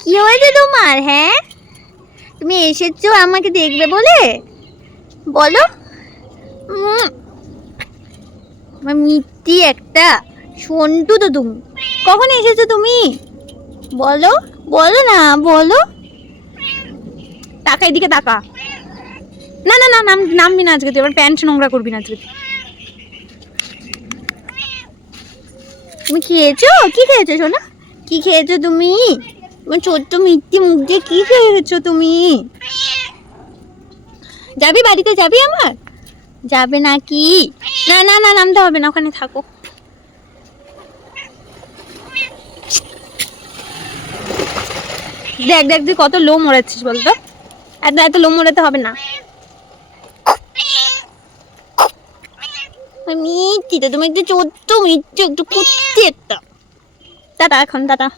কি হয়েছে তোমার? হ্যাঁ, তুমি এসেছো আমাকে দেখবে বলে? বলো। মিথ্যি একটা, সন্টু তো তুমি। কখন এসেছো তুমি? বলো, বলো না, বলো। তাকা, এদিকে তাকা। না না না, নামবি না আজকে তুই, আবার প্যান্ট নোংরা করবি না আজকে। তুমি খেয়েছো? কি খেয়েছো সোনা? কি খেয়েছো তুমি? তোমার ছোট্ট মিথ্যি মুখ দিয়ে কি খেয়েছো তুমি? যাবি বাড়িতে, যাবি আমার? যাবে নাকি? না না না, নামতে হবে না, ওখানে থাকো। দেখ দেখ, তুই কত লোম ওড়াচ্ছিস বলতো? এত এত লোম ওড়াতে হবে না। মিথ্যি তো তুমি, একটু ছোট্ট মিথ্যি, একটু কুত্তি একটা। টাটা এখন, টাটা।